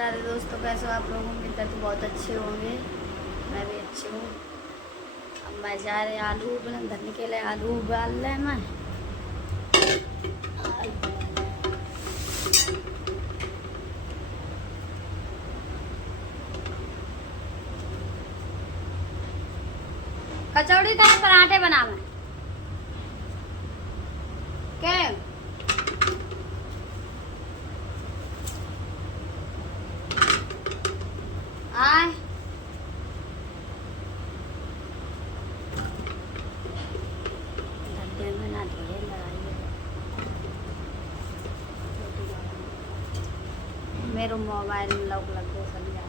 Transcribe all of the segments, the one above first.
राधे दोस्तों, कैसे हो आप लोग? उम्मीद करते तो बहुत अच्छे होंगे। मैं भी अच्छी हूँ। अब मैं जा रहे आलू धरने के लिए, आलू उबाल रहे हैं। मैं कचौड़ी का पराठे बनावे के आए धरने में ना ढेर लड़ाई है। मेरे मोबाइल में लॉक लग गए, समझा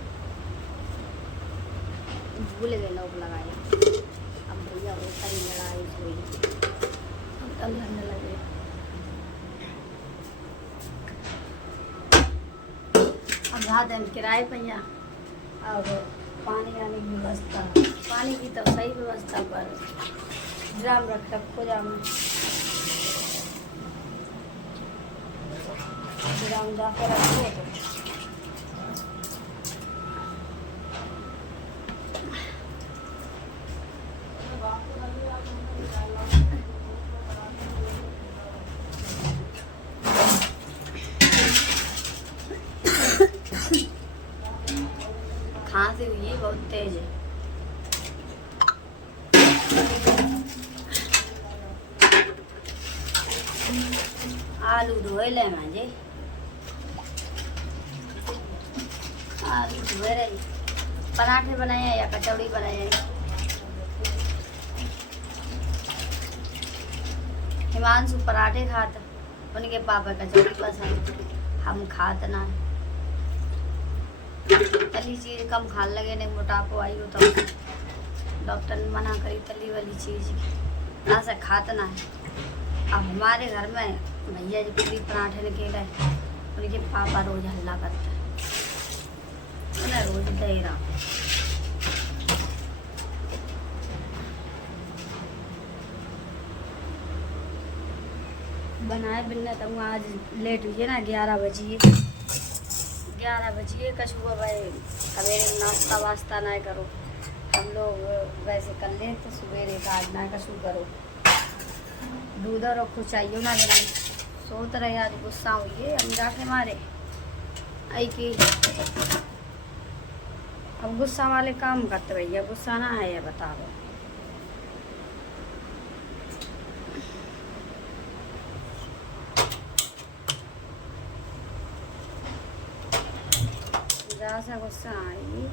भूल गए लॉक लगाए। अब भैया वो सारी लड़ाई हुई, अब लड़ने लगे। अब रात हम किराए पैया। अब पानी आने की व्यवस्था, पानी की तो सही व्यवस्था पर ड्राम रखो जाम ड्राम जाकर रखो तो खांसी हुई है बहुत तेज है। आलू धोए ले मांझे, आलू धोए रही। पराठे बनाए हैं या कचौड़ी बनाए हैं? हिमांशु पराठे खाता, उनके पापा कचौड़ी पसंद, हम खाते ना। तली चीज कम खान लगे, नहीं मोटापा आई हो तो डॉक्टर ने मना करी तली वाली चीज ना से खाते ना है। अब हमारे घर में भैया जी पूरी पराठे निकले, उनके पापा रोज हल्ला करते हैं, उन्हें रोज दे रहा। बनाए बिना तो आज लेट हुई है ना, 11 बजिए 11 बजिए। कछुआ भाई सवेरे नाश्ता वास्ता ना करो, हम लोग वैसे कर ले तो सवेरे का आज ना कछू करो। दूध और कुछ चाहिए ना लेना। सोच रहे आज गुस्सा हुई है हम जाके मारे आई की। अब गुस्सा वाले काम करते भैया, गुस्सा ना है ये बताओ। सा गुस्सा आई,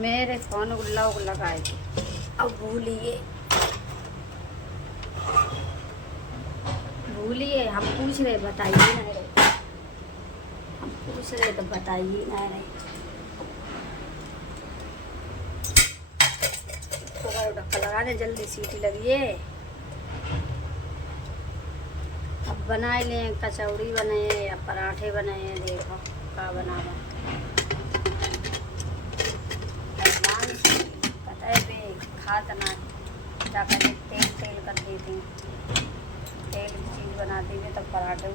मेरे फोन को लॉक लगाए थे। अब भूलिए हम पूछ रहे बताइए ना रहे, हम पूछ रहे तो बताइए ना रहे। तो ढक्का लगा दे, जल्दी सीटी लगी है। अब बनाए लें, कचौड़ी बनाए या पराठे बनाए, देखो क्या बनावा। पता है बे खात ना क्या करते, तेल कर देती, तेल की चीज़ बनाती है तब पराठे।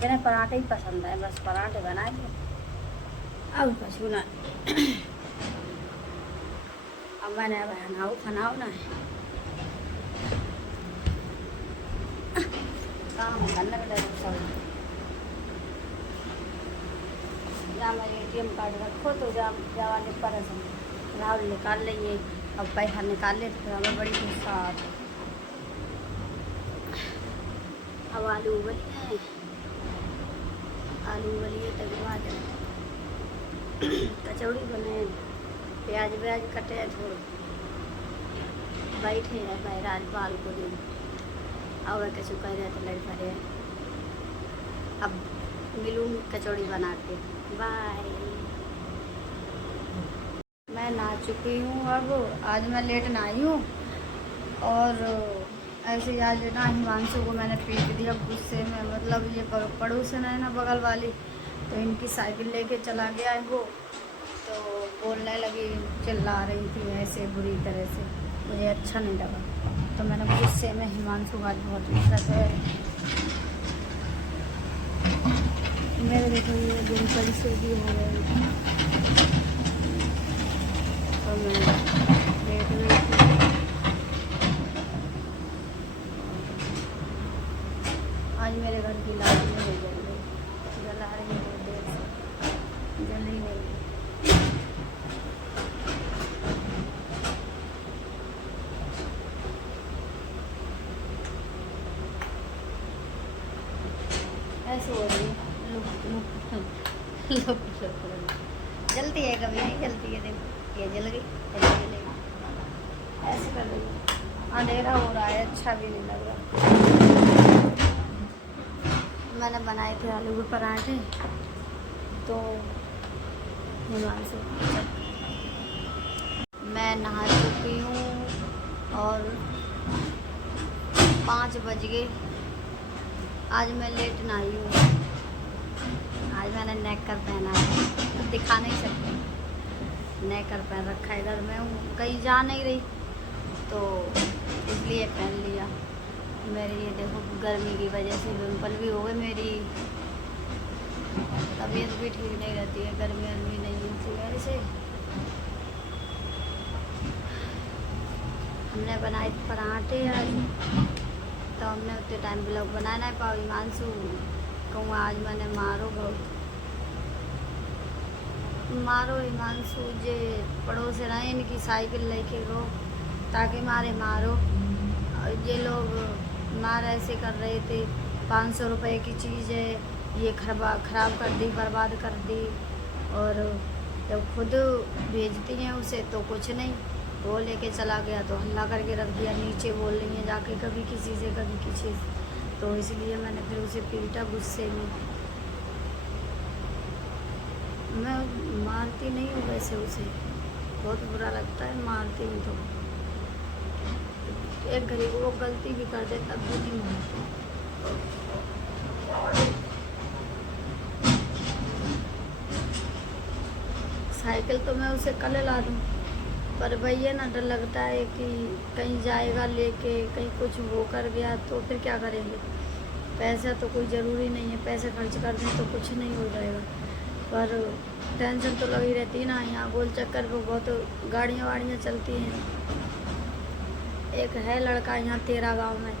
जिन्हें पराठे ही पसंद है बस पराठे बना दिए। अब कछु ना अब मैंने बनाओ खानाओ ना काम करने का सब। जहाँ मेरे ATM कार्ड रखो तो जहाँ पर राहुल निकाल लेंगे। अब पैसा निकाल ले तो फिर हमें बड़ी गुस्सा आता। अब आलू उबलिए, आलू उबलिए तक बाद कचौड़ी बने, प्याज व्याज कटे थोड़े, बैठे हैं भाई राजपाल को दिन। अब कचू कह रहे थे लड़ पड़े। अब मिलूँ कचौड़ी बना के, बाय। मैं नहा चुकी हूँ। अब आज मैं लेट ना आई हूँ और ऐसे ही आज ना हिमांशु को मैंने पीट दिया गुस्से में। मतलब ये पड़ोसन है ना बगल वाली, तो इनकी साइकिल लेके चला गया है वो, तो बोलने लगी, चिल्ला रही थी ऐसे बुरी तरह से, मुझे अच्छा नहीं लगा। तो मैंने गुस्से में हिमांशु आज बहुत गुस्सा है। मेरे देखो ये डिम्पल से भी हो गए तो मैं लेट गई थी। आज मेरे घर की लाइट नहीं जल रही, जला रही है बहुत देर से, जल ही नहीं। ऐसे हो रही है जलती है, कभी नहीं जलती है। देखो ये जल गई, ऐसे जलेगी, ऐसे कर रही है। अंधेरा हो रहा है, अच्छा भी नहीं लग रहा। मैंने बनाए थे आलू के पराठे, तो हिमांशु मैं नहा चुकी हूँ और 5 बज गए। आज मैं लेट नहाई हूँ। आज मैंने नेकर पहना है, तो दिखा नहीं सकती। नेकर पहन रखा है, घर में हूँ, कहीं जा नहीं रही, तो इसलिए पहन लिया। मेरी ये देखो गर्मी की वजह से पिंपल भी हो गए, मेरी तबीयत भी ठीक नहीं रहती है, गर्मी वर्मी नहीं है इसी वजह से। हमने बनाए पराठे आज, तो हमने उतने टाइम ब्लॉग बना नहीं पाओ। हिमांशु कहूँ आज मैंने मारो बहुत, मारो हिमांशु जे पड़ोस रहे इनकी साइकिल लेके रो, ताकि मारे मारो। और ये लोग मार ऐसे कर रहे थे, 500 रुपये की चीज़ है, ये ख़राब कर दी, बर्बाद कर दी। और जब खुद भेजती हैं उसे तो कुछ नहीं, वो लेके चला गया तो हल्ला करके रख दिया, नीचे बोल रही है जाके कभी किसी से कभी किसी से। तो इसलिए मैंने फिर उसे पीटा गुस्से में। मैं मारती नहीं हूँ वैसे, उसे बहुत बुरा लगता है, मारती हूँ तो एक घड़ी को वो गलती भी कर दे तब भी नहीं मारती। साइकिल तो मैं उसे कल ला दूँ, पर भैया ना डर लगता है कि कहीं जाएगा लेके, कहीं कुछ वो कर गया तो फिर क्या करेंगे। पैसा तो कोई ज़रूरी नहीं है, पैसे खर्च कर दें तो कुछ नहीं हो जाएगा, पर टेंशन तो लगी रहती है ना। यहाँ गोल चक्कर पे बहुत गाड़ियाँ वाड़ियाँ चलती हैं। एक है लड़का यहाँ 13 गांव में,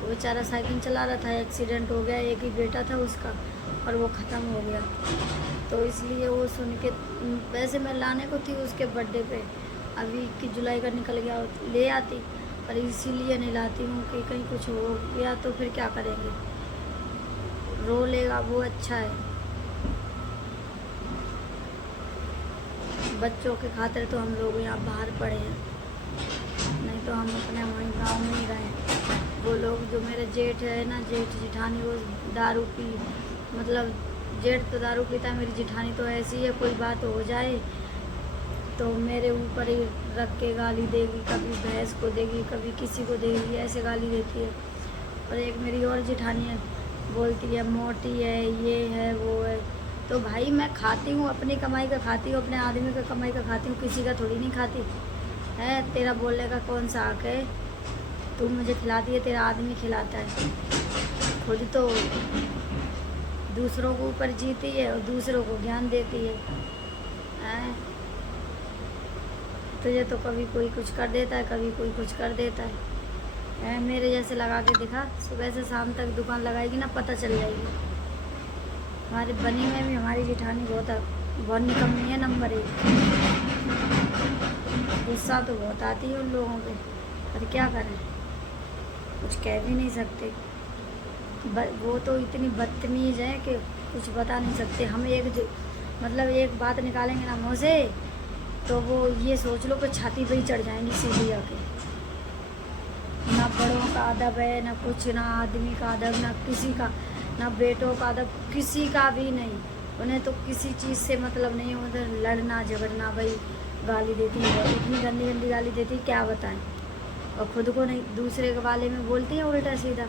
वो बेचारा साइकिल चला रहा था, एक्सीडेंट हो गया, एक ही बेटा था उसका और वो ख़त्म हो गया। तो इसलिए वो सुन के, वैसे मैं लाने को थी उसके बर्थडे पे, अभी 21 जुलाई का निकल गया, ले आती, पर इसीलिए नहीं लाती हूँ कि कहीं कुछ हो गया तो फिर क्या करेंगे। रो लेगा वो अच्छा है, बच्चों के खातिर तो हम लोग यहाँ बाहर पड़े हैं, नहीं तो हम अपने वहीं गांव में ही रहे। वो लोग जो मेरे जेठ है ना, जेठ जिठानी, वो दारू पी, मतलब जेठ तो दारू पीता है, मेरी जिठानी तो ऐसी है, कोई बात हो जाए तो मेरे ऊपर ही रख के गाली देगी, कभी भैंस को देगी, कभी किसी को देगी, ऐसे गाली देती है। और एक मेरी और जिठानी है, बोलती है मोटी है, ये है वो है। तो भाई मैं खाती हूँ, अपनी कमाई का खाती हूँ, अपने आदमी का कमाई का खाती हूँ, किसी का थोड़ी नहीं खाती है। तेरा बोलने का कौन सा हक है? तू मुझे खिलाती है, तेरा आदमी खिलाता है। खुद तो दूसरों को ऊपर जीती है और दूसरों को ज्ञान देती है। तुझे तो कभी कोई कुछ कर देता है, कभी कोई कुछ कर देता है। मेरे जैसे लगा के दिखा, सुबह से शाम तक दुकान लगाएगी ना, पता चल जाएगी। हमारे बनी में भी हमारी जिठानी बहुत निकम्मी है, नंबर 1। गुस्सा तो बहुत आती है उन लोगों पे, पर क्या करें, कुछ कह भी नहीं सकते। वो तो इतनी बदतमीज़ है कि कुछ बता नहीं सकते। हम मतलब एक बात निकालेंगे ना मुँह से, तो वो ये सोच लो कि छाती पे ही चढ़ जाएंगी सीधी आके। ना बड़ों का अदब है, ना कुछ, ना आदमी का अदब, ना किसी का, ना बेटों का अदब, किसी का भी नहीं। उन्हें तो किसी चीज़ से मतलब नहीं है, उधर लड़ना झगड़ना। भाई गाली देती है, इतनी गंदी गंदी गाली देती है, क्या बताएं। और खुद को नहीं, दूसरे के बारे में बोलती है उल्टा सीधा।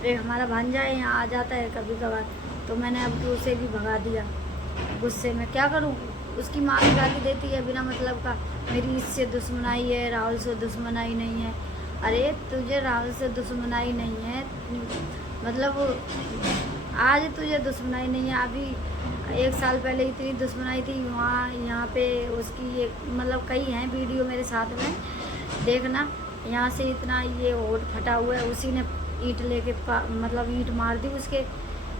एक हमारा भांजा है, यहाँ आ जाता है कभी कभार, तो मैंने अब तो उसे भी भगा दिया गुस्से में। क्या करूँ, उसकी माँ भी गाली देती है बिना मतलब का, मेरी इससे दुश्मनाई है, राहुल से दुश्मनाई नहीं है। अरे तुझे राहुल से दुश्मनाई नहीं है, मतलब आज तुझे दुश्मनाई नहीं है, अभी 1 साल पहले इतनी दुश्मनाई थी वहाँ यहाँ पे उसकी। ये मतलब कई हैं वीडियो मेरे साथ में, देखना। यहाँ से इतना ये होठ फटा हुआ है, उसी ने ईंट लेके मतलब ईंट मार दी उसके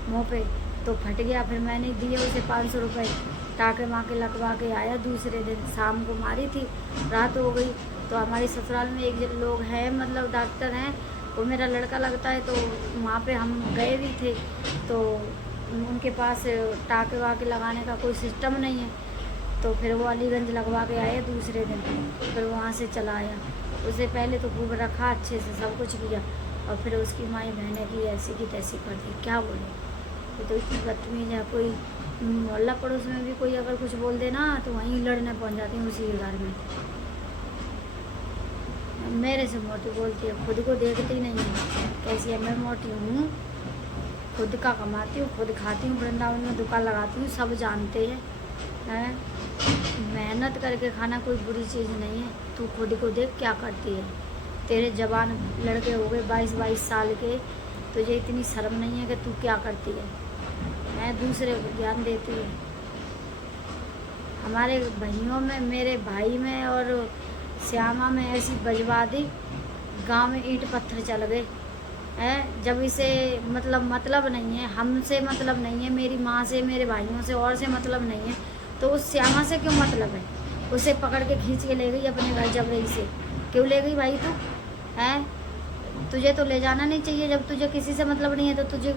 मुँह पे, तो फट गया। फिर मैंने दिए उसे 500 रुपये, टाके माके लगवा के आया। दूसरे दिन शाम को मारी थी, रात हो गई। तो हमारे ससुराल में एक लोग हैं, मतलब डॉक्टर हैं, वो मेरा लड़का लगता है, तो वहाँ पे हम गए भी थे। तो उनके पास टाके वाके लगाने का कोई सिस्टम नहीं है, तो फिर वो अलीगंज लगवा के आए दूसरे दिन। फिर वहाँ से चला आया। उसे पहले तो खूब रखा, अच्छे से सब कुछ किया, और फिर उसकी माई बहने की ऐसी की तैसी कर दी। क्या बोले, ये तो इतनी बदतमीज है। कोई मोहल्ला पड़ोस में भी कोई अगर कुछ बोल देना तो वहीं लड़ने पहुँच जाती हूँ उसी घर में। मेरे से मोटी बोलती है, खुद को देखती नहीं है कैसी है। मैं मोटी हूँ, खुद का कमाती हूँ, खुद खाती हूँ, वृंदावन में दुकान लगाती हूँ, सब जानते हैं। मेहनत करके खाना कोई बुरी चीज़ नहीं है। तू खुद को देख क्या करती है। तेरे जवान लड़के हो गए 22-22 साल के, तुझे इतनी शर्म नहीं है कि तू क्या करती है। मैं दूसरे को ज्ञान देती है। हमारे भाइयों में, मेरे भाई में और श्यामा में ऐसी बजवा दी, गांव में ईंट पत्थर चल गए हैं। जब इसे मतलब नहीं है, हमसे मतलब नहीं है, मेरी माँ से, मेरे भाइयों से और से मतलब नहीं है, तो उस श्यामा से क्यों मतलब है। उसे पकड़ के खींच के ले गई अपने घर जबरई से। क्यों ले गई भाई तू हैं? तुझे तो ले जाना नहीं चाहिए। जब तुझे किसी से मतलब नहीं है तो तुझे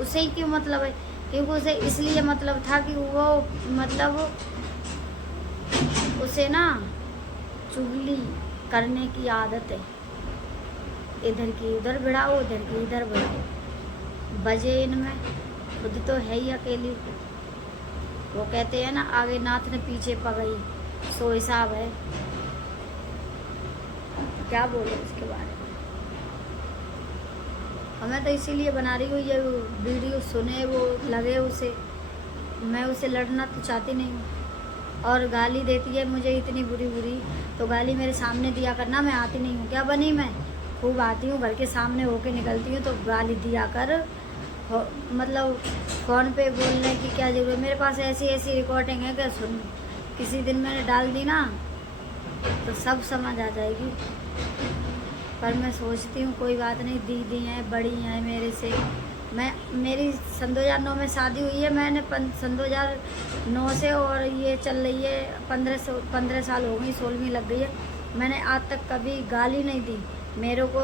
उससे ही क्यों मतलब है? क्योंकि उसे इसलिए मतलब था कि वो मतलब उसे ना चुगली करने की आदत है। इधर की उधर भिड़ाओ, उधर की इधर भिड़ाओ, बजे इनमें। खुद तो है ही अकेली। वो कहते हैं ना, आगे नाथ ने पीछे पगई, सो हिसाब है। क्या बोले उसके बारे में। हमें तो इसीलिए बना रही हूँ ये वीडियो, सुने वो लगे उसे। मैं उसे लड़ना तो चाहती नहीं हूँ। और गाली देती है मुझे इतनी बुरी बुरी, तो गाली मेरे सामने दिया करना। मैं आती नहीं हूँ क्या बनी, मैं खूब आती हूँ, घर के सामने होके निकलती हूँ, तो गाली दिया कर। मतलब फ़ोन पे बोलने की क्या ज़रूरत। मेरे पास ऐसी ऐसी रिकॉर्डिंग है कि सुन, किसी दिन मैंने डाल दी ना तो सब समझ आ जाएगी। पर मैं सोचती हूँ कोई बात नहीं, दीदी हैं, बड़ी हैं मेरे से। मेरी सन 2009 में शादी हुई है। मैंने सन 2009 से, और ये चल रही है 15 साल हो गई, 16वीं लग गई है। मैंने आज तक कभी गाली नहीं दी। मेरे को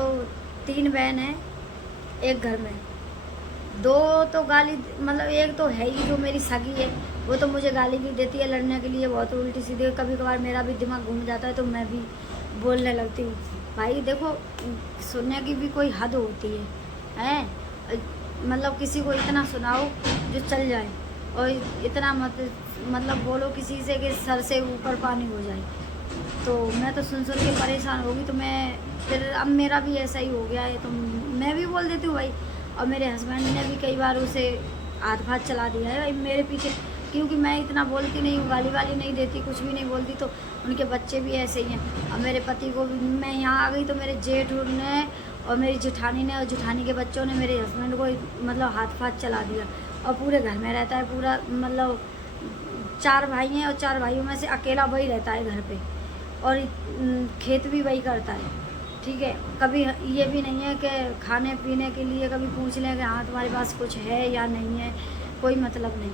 3 बहन हैं एक घर में, 2 तो गाली, मतलब एक तो है ही जो मेरी सगी है, वो तो मुझे गाली भी देती है लड़ने के लिए, बहुत उल्टी सीधी। कभी कभार मेरा भी दिमाग घूम जाता है तो मैं भी बोलने लगती हूँ। भाई देखो, सुनने की भी कोई हद होती है। मतलब किसी को इतना सुनाओ जो चल जाए, और इतना मतलब बोलो किसी से कि सर से ऊपर पानी हो जाए। तो मैं तो सुन के परेशान होगी। तो मैं फिर, अब मेरा भी ऐसा ही हो गया है, तो मैं भी बोल देती हूँ भाई। और मेरे हस्बैंड ने भी कई बार उसे हाथ चला दिया है भाई मेरे पीछे, क्योंकि मैं इतना बोलती नहीं हूँ, गाली वाली नहीं देती, कुछ भी नहीं बोलती। तो उनके बच्चे भी ऐसे ही हैं। और मेरे पति को भी, मैं यहाँ आ गई तो मेरे जेठ ने और मेरी जेठानी ने और जेठानी के बच्चों ने मेरे हस्बैंड को मतलब हाथ चला दिया। और पूरे घर में रहता है, पूरा मतलब 4 भाई हैं, और 4 भाइयों में से अकेला वही रहता है घर पे, और खेत भी वही करता है। ठीक है, कभी ये भी नहीं है कि खाने पीने के लिए कभी पूछ लें कि हाँ तुम्हारे पास कुछ है या नहीं है, कोई मतलब नहीं।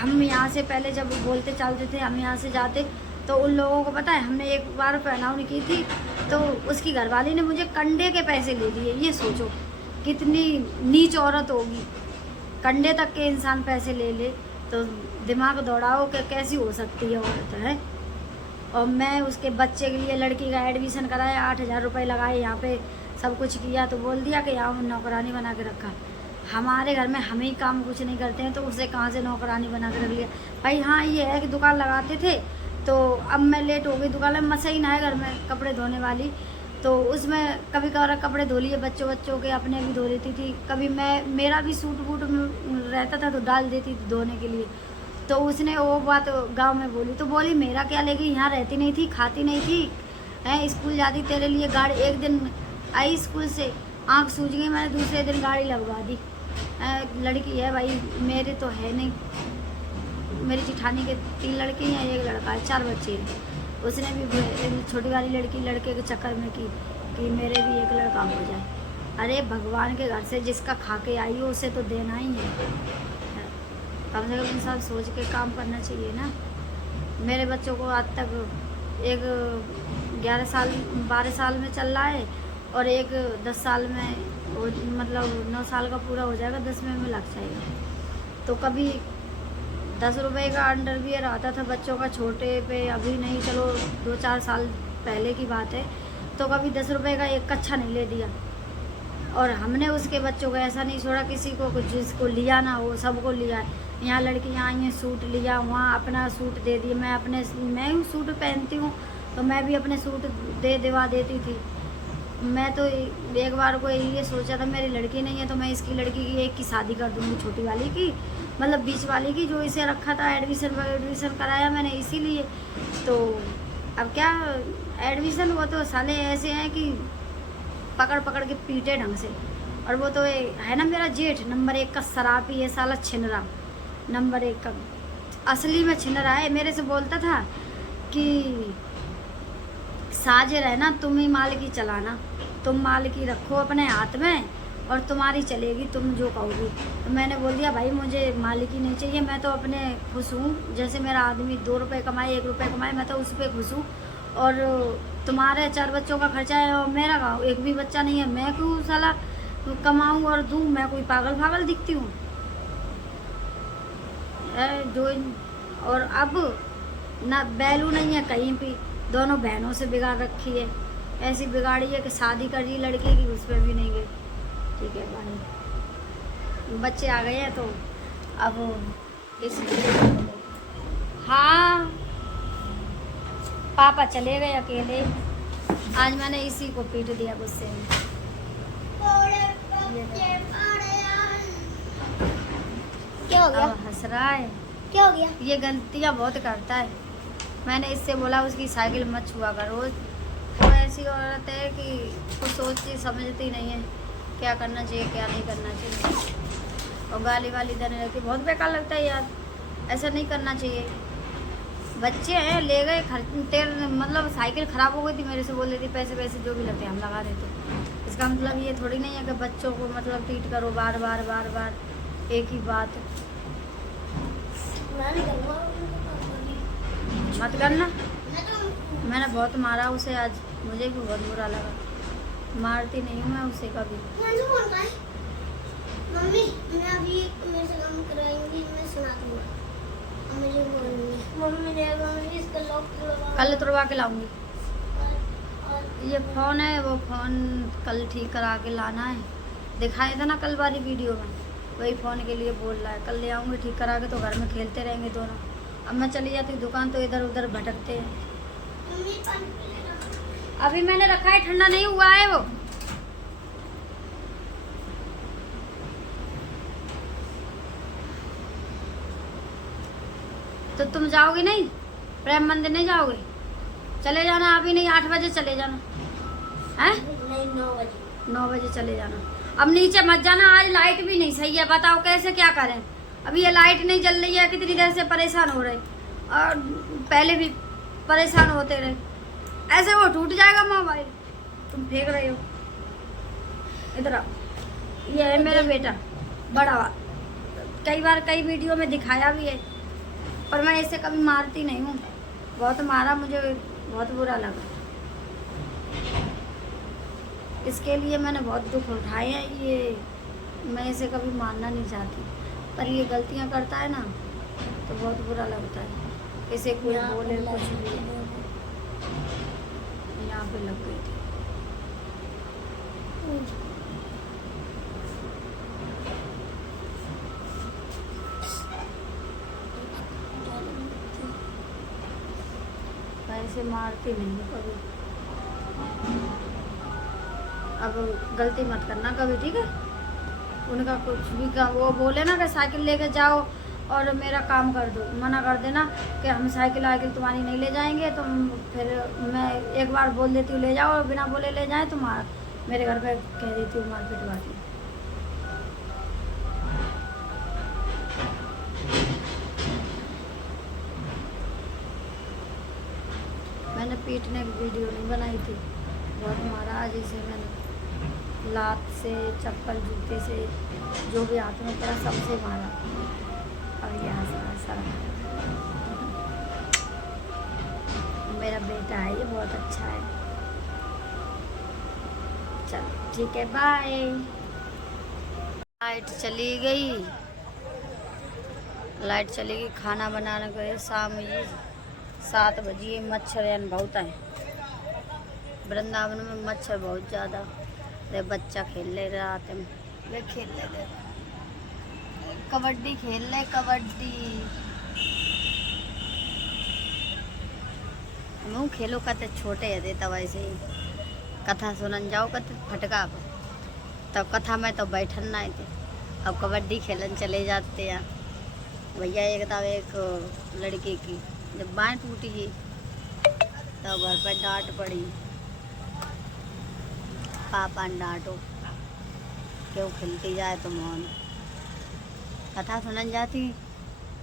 हम यहाँ से पहले जब बोलते चलते थे, हम यहाँ से जाते तो उन लोगों को पता है, हमने एक बार पहनावनी की थी तो उसकी घरवाली ने मुझे कंडे के पैसे ले दिए। ये सोचो कितनी नीच औरत होगी, कंडे तक के इंसान पैसे ले ले, तो दिमाग दौड़ाओ कि कैसी हो सकती है औरत है। और मैं उसके बच्चे के लिए लड़की का एडमिशन कराया, 8,000 रुपये लगाए, यहाँ पे सब कुछ किया, तो बोल दिया कि यहाँ नौकरानी बना के रखा। हमारे घर में हम ही काम कुछ नहीं करते हैं तो उसे कहाँ से नौकरानी बना के रख लिया भाई। हाँ ये है कि दुकान लगाते थे, तो अब मैं लेट हो गई, दुकान में मशीन है घर में कपड़े धोने वाली, तो उसमें कभी कभार कपड़े धो लिए, बच्चों के अपने भी धो लेती थी। कभी मेरा भी सूट वूट रहता था तो डाल देती थी धोने के लिए। तो उसने वो बात गांव में बोली, तो बोली मेरा क्या लेगी, यहाँ रहती नहीं थी, खाती नहीं थी, हैं स्कूल जाती, तेरे लिए गाड़ी। एक दिन आई स्कूल से, आँख सूज गई, मैंने दूसरे दिन गाड़ी लगवा दी। लड़की है भाई, मेरे तो है नहीं। मेरी जिठानी के 3 लड़की हैं, 1 लड़का है, 4 बच्चे हैं। उसने भी छोटी वाली लड़की लड़के के चक्कर में की कि मेरे भी 1 लड़का हो जाए। अरे भगवान के घर से जिसका खा के आई हो उसे तो देना ही है। कम से कम इंसान सोच के काम करना चाहिए ना। मेरे बच्चों को आज तक एक 11 साल 12 साल में चल रहा है और एक 10 साल में, मतलब 9 साल का पूरा हो जाएगा, 10वें में लग जाएगा। तो कभी 10 रुपये का अंडरवियर आता था बच्चों का छोटे पे, अभी नहीं, चलो 2-4 साल पहले की बात है, तो कभी 10 रुपये का एक कच्छा नहीं ले दिया। और हमने उसके बच्चों को ऐसा नहीं छोड़ा किसी को, कुछ जिसको लिया ना वो सबको लिया। यहाँ लड़कियाँ आई हैं, सूट लिया, वहाँ अपना सूट दे दिए। मैं सूट पहनती हूँ तो मैं भी अपने सूट दिवा देती थी। मैं तो एक बार को ये सोचा था मेरी लड़की नहीं है तो मैं इसकी लड़की की एक की शादी कर दूँगी, छोटी वाली की, मतलब बीच वाली की, जो इसे रखा था एडमिशन कराया मैंने इसीलिए। तो अब क्या एडमिशन, वो तो साले ऐसे हैं कि पकड़ पकड़ के पीटे ढंग से। और वो तो है ना मेरा जेठ, नंबर 1 का शराबी है साला, छिनरा नंबर 1 का, असली में छिनरा है। मेरे से बोलता था कि साजे रहना, तुम ही माल की चलाना, तुम माल की रखो अपने हाथ में और तुम्हारी चलेगी, तुम जो कहोगी। तो मैंने बोल दिया भाई मुझे मालिकी नहीं चाहिए, मैं तो अपने खुश हूँ। जैसे मेरा आदमी 2 रुपये कमाए 1 रुपये कमाए, मैं तो उस पर खुश हूँ। और तुम्हारे 4 बच्चों का खर्चा है और मेरा का 1 भी बच्चा नहीं है, मैं क्यों साला कमाऊँ और दूँ? मैं कोई पागल दिखती हूँ जो? और अब ना बैलू नहीं है कहीं भी, दोनों बहनों से बिगाड़ रखी है, ऐसी बिगाड़ी है कि शादी कर रही लड़की की, उस पर भी नहीं गई। ठीक है भाई, बच्चे आ गए हैं तो अब इसलिए हाँ, पापा चले गए अकेले। आज मैंने इसी को पीट दिया गुस्से में। क्या हो गया? हंस रहा है। क्या हो गया? ये गलतियाँ बहुत करता है। मैंने इससे बोला उसकी साइकिल मत छुआ कर रोज। वो ऐसी औरत है कि कुछ सोचती समझती नहीं है क्या करना चाहिए क्या नहीं करना चाहिए, और गाली वाली देने लगती। बहुत बेकार लगता है यार, ऐसा नहीं करना चाहिए। बच्चे हैं, ले गए तेल, मतलब साइकिल ख़राब हो गई थी, मेरे से बोल रही थी पैसे जो भी लगते हैं हम लगा देते। इसका मतलब ये थोड़ी नहीं है कि बच्चों को मतलब ट्रीट करो बार बार एक ही बात। मत करना। मैंने बहुत मारा उसे आज, मुझे भी बहुत बुरा लगा। मारती नहीं हूँ मैं उसे कभी। मम्मी मैं अभी मेरे से काम कराएंगी, मैं सुना दूंगा। मुझे मम्मी इसका लॉक कल तुड़वा के लाऊंगी। ये फ़ोन है, वो फ़ोन कल ठीक करा के लाना है। दिखाया था ना कल वाली वीडियो में, वही फ़ोन के लिए बोल रहा है। कल ले आऊँगी ठीक करा के, तो घर में खेलते रहेंगे दोनों। अब मैं चली जाती दुकान तो इधर उधर भटकते हैं। अभी मैंने रखा है, ठंडा नहीं हुआ है वो। तो तुम जाओगे नहीं? प्रेम मंदिर नहीं जाओगे? चले जाना अभी नहीं, 8 बजे चले जाना है। नहीं 9 बजे। 9 बजे चले जाना। अब नीचे मत जाना, आज लाइट भी नहीं सही है। बताओ कैसे क्या करें? अभी ये लाइट नहीं जल रही है, कितनी देर से परेशान हो रहे, और पहले भी परेशान होते रहे। ऐसे वो टूट जाएगा मोबाइल। तुम फेंक रहे हो। इधर आओ। ये है मेरा बेटा बड़ा वाला, कई बार कई वीडियो में दिखाया भी है, पर मैं इसे कभी मारती नहीं हूँ। बहुत मारा, मुझे बहुत बुरा लगा। इसके लिए मैंने बहुत दुख उठाए हैं। ये मैं इसे कभी मारना नहीं चाहती, पर ये गलतियाँ करता है ना तो बहुत बुरा लगता है। इसे कोई बोले कुछ भी। यहाँ पे लग गई थी। ऐसे मारती नहीं कभी। अब गलती मत करना कभी, ठीक है? उनका कुछ भी काम वो बोले ना कि साइकिल लेके जाओ और मेरा काम कर दो, मना कर देना कि हम साइकिल तुम्हारी नहीं ले जाएंगे। तो फिर मैं एक बार बोल देती हूँ ले जाओ, और बिना बोले ले जाए तो मेरे घर पे कह देती हूँ मार पिटवाती। मैंने पीटने की वीडियो नहीं बनाई थी, बहुत मारा आज इसे मैंने, लात से, चप्पल जूते से, जो भी हाथ में पड़ा सबसे मारा। और यहाँ से मेरा बेटा है, ये बहुत अच्छा है। चलो ठीक है, बाय। लाइट चली गई, लाइट चली गई, खाना बनाने गए शाम ये 7 बजे। मच्छर यान बहुत है वृंदावन में, मच्छर बहुत ज़्यादा। वे बच्चा खेल ले रहा थे, वे खेल ले कबड्डी, खेल ले कबड्डी। मैं खेलो कहते छोटे है तब ऐसे ही कथा सुनन जाओ कहते फटका, तब कथा में तो बैठन ना थे, अब कबड्डी खेलन चले जाते हैं। भैया एक तब एक लड़के की जब बाँह टूटी तो घर पर डांट पड़ी, पापा ने डांटो क्यों खेलती जाए तुम, कथा सुनन जाती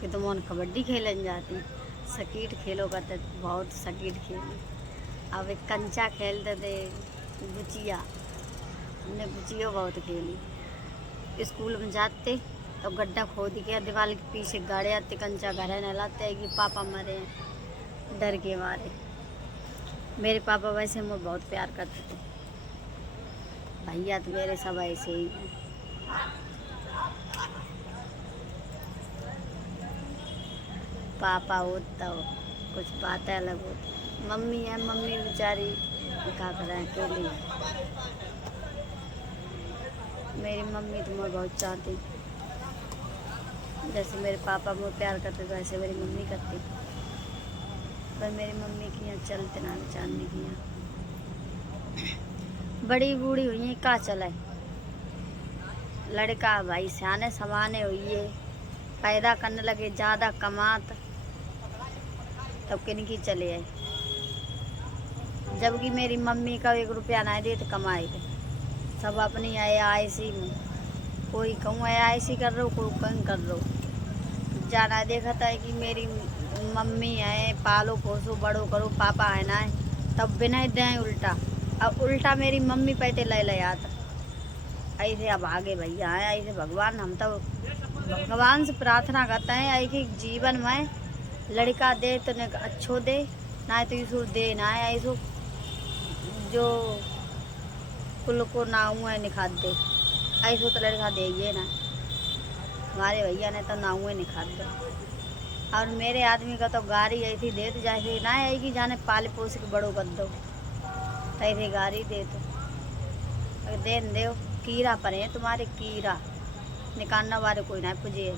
कि तुम कबड्डी खेलन जाती। सकीट खेलो करते बहुत सकीट खेली। अब एक कंचा खेलते थे, गुचिया, हमने गुचिया बहुत खेली। स्कूल में जाते तो गड्ढा खोद के दीवार के पीछे गाड़े आते, कंचा घर न लाते कि पापा मरे डर के मारे। मेरे पापा वैसे मुझे बहुत प्यार करते थे, भैया तो मेरे सब ऐसे ही हैं। पापा होता हो कुछ बातें अलग होती। मम्मी है, मम्मी बेचारी क्या करें अकेली है। मेरी मम्मी तो मुझे बहुत चाहती, जैसे मेरे पापा मुझे प्यार करते वैसे मेरी मम्मी करती, पर मेरी मम्मी की यहाँ चलते ना बेचारने की यहाँ बड़ी बूढ़ी हुई है, का चले। लड़का भाई सियाने समाने हुई है, पैदा करने लगे ज़्यादा कमात, तब किनकी चले आए। जबकि मेरी मम्मी का 1 रुपया नहीं दे तो कमाए थे, सब अपनी IIC में, कोई कहूँ IIC कर रहा, कोई कहीं कर रहा। जाना देखा था कि मेरी मम्मी है, पालो पोसो बड़ो करो, पापा है ना, तब बिना दें उल्टा। अब उल्टा मेरी मम्मी पैसे ले आता ऐसे। अब आगे भैया है ऐसे, भगवान हम तो भगवान से प्रार्थना करते हैं ऐसे जीवन में लड़का दे तो ने अच्छो दे, ना तो ईसु दे ना ऐसो जो कुल को ना हुआ निखात दे, ऐसो तो लड़का दे ये ना। हमारे भैया ने तो ना हुए निखात दे। और मेरे आदमी का तो गाड़ी ऐसी दे तो जैसे ना आएगी जाने पाले पोस के बड़ो कर दो, ऐसे गाड़ी दे तो देन दे। कीड़ा पड़े तुम्हारे, कीड़ा निकालने वाले कोई ना पूछे।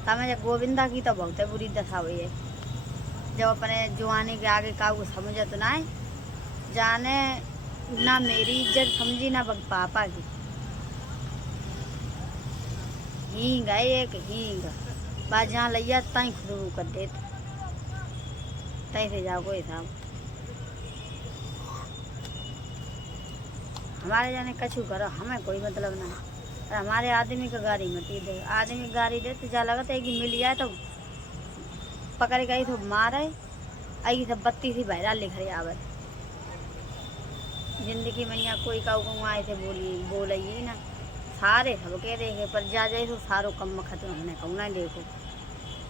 समझ गोविंदा की तो बहुत बुरी दशा हुई है, जब अपने जवानी के आगे का वो समझ तो ना है, जाने ना मेरी इज्जत समझी ना पापा की। हींग है एक हींग, बात जहाँ लिया तई खुशबू कर देते, तई से जाओ कोई साहब। हमारे जाने कछु करो, हमें कोई मतलब ना है। हमारे आदमी का गाड़ी मत दे, आदमी गाड़ी दे तो जा लगता है कि मिल जाए तो पकड़ गई तो मारे, आई सब बत्ती सी बहरा लिख रही आवे। जिंदगी में यहाँ कोई कहूँ आए थे बोले ही ना, सारे सबके देखे पर जा जाए तो सारो कम खत्म हमने कहूँ ना देखो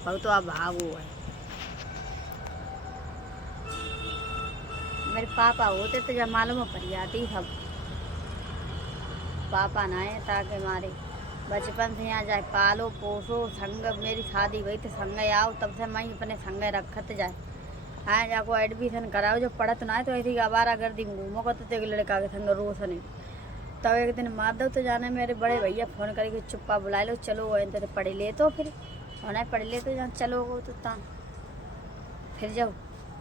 बहुत तो अभाव हुआ है। मेरे पापा होते तो जब मालूम पड़ जाती सब, पापा ना है ताकि हमारे बचपन से यहाँ जाए पालो पोसो संग। मेरी शादी हुई तो संग आओ, तब से मैं अपने संग रखत जाए। हाँ जाको एडमिशन कराओ, जो पढ़त ना है तो ऐसी आवारा गर्दी में घूमो को तो लड़का के संग रोज नहीं। तब एक दिन मार दो तो जाने मेरे बड़े भैया फ़ोन करके चुप्पा बुला लो, चलो तो पढ़ ले, तो फिर उन्हें पढ़ ले तो जहाँ चलो गो तो ता फिर जाओ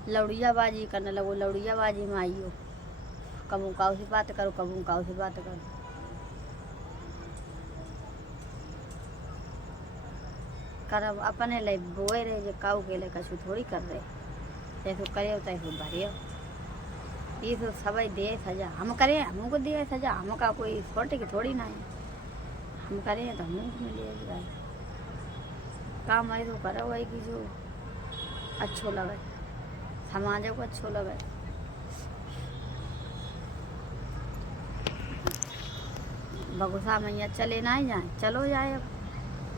लौड़ियाबाजी करने लगो। लौड़ियाबाजी में आई हो, कबू काऊ से बात करो, कबू काऊ से बात करो। कर अपने ले बोए रहे जो काऊ के लिए कछु थोड़ी कर रहे, जैसे करे होता है भरे हो। ये तो सब दे सजा, हम करें हमको दिए सजा, हम का कोई छोटे की थोड़ी ना है। हम करें तो हमको मिलेगी भाई, काम है तो करो भाई की जो अच्छो लगे। समाज को अच्छो लगे। भगुसा मैया चले ना ही जाए, चलो जाए अब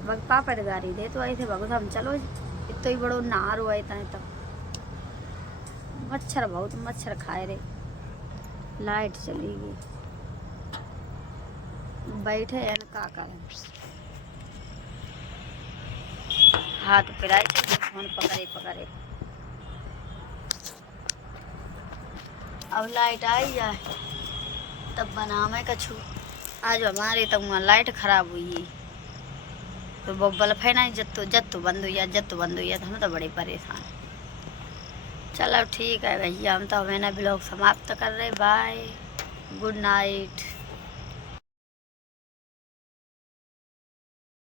बग पापा गाड़ी दे तो आई थे भगुसा हम चलो इतो ही बड़ो नहार हुआ तब मच्छर बहुत मच्छर खाए रे। लाइट चली गई, बैठे हैं का करें, हाथ पिराए चल फोन पकड़े पकड़े। अब लाइट आई जाए तब बनावे कछु। आज हमारे तक वहाँ लाइट खराब हुई तो वो बल्ब है ना जत्तू बंद हुई तो हम तो बड़े परेशान। चलो ठीक है भैया, हम तो मैंने ब्लॉग समाप्त कर रहे। Bye, good night.